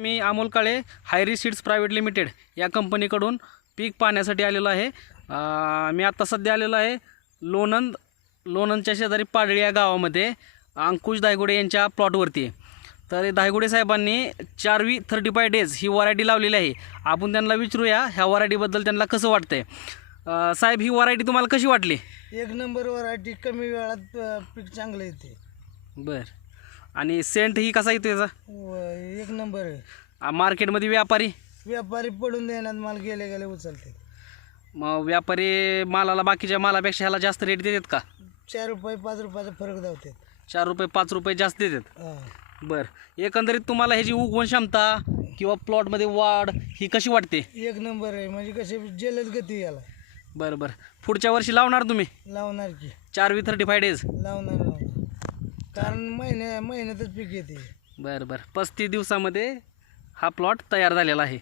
मी Amol Kale हायरी seeds private limited या कंपनीकडून पीक पाहण्यासाठी आलेलो आहे। मी आता सध्या आलेलो आहे लोणंदच्या शेजारी पाडळी या गावामध्ये अंकुश धायगुडे यांच्या प्लॉटवरती। तर धायगुडे साहेबांनी 4V35 डेज ही व्हरायटी लावलेली आहे। आपण त्यांना विचारूया ह्या व्हरायटीबद्दल त्यांना कसं वाटतंय। साहेब, ही व्हरायटी तुम्हाला कशी वाटली? एक नंबर व्हरायटी, कमी वेळात पीक चांगलं येते। बरं, आणि सेंट ही कसा येतो याचा? एक नंबर आहे। मार्केटमध्ये व्यापारी पडून देण्यात माल गेले गेले उचलते। मग व्यापारी मालाला बाकीच्या मालापेक्षा ह्याला जास्त रेट देतात का? 4 रुपये 5 रुपयाचा फरक धावते। 4 रुपये 5 रुपये जास्त देतात। हां, बरं, एकंदरीत तुम्हाला ह्याची उगवण क्षमता किंवा प्लॉटमध्ये वाढ ही कशी वाटते? एक नंबर आहे। म्हणजे कसे जलद गती याला। बरं बरं, पुढच्या वर्षी लावणार तुम्ही? लावणार की 4V35 डेज लावणार। कारण महिन्यातच पीक येते। बरं बरं, 35 दिवसामध्ये हा प्लॉट तयार झालेला आहे।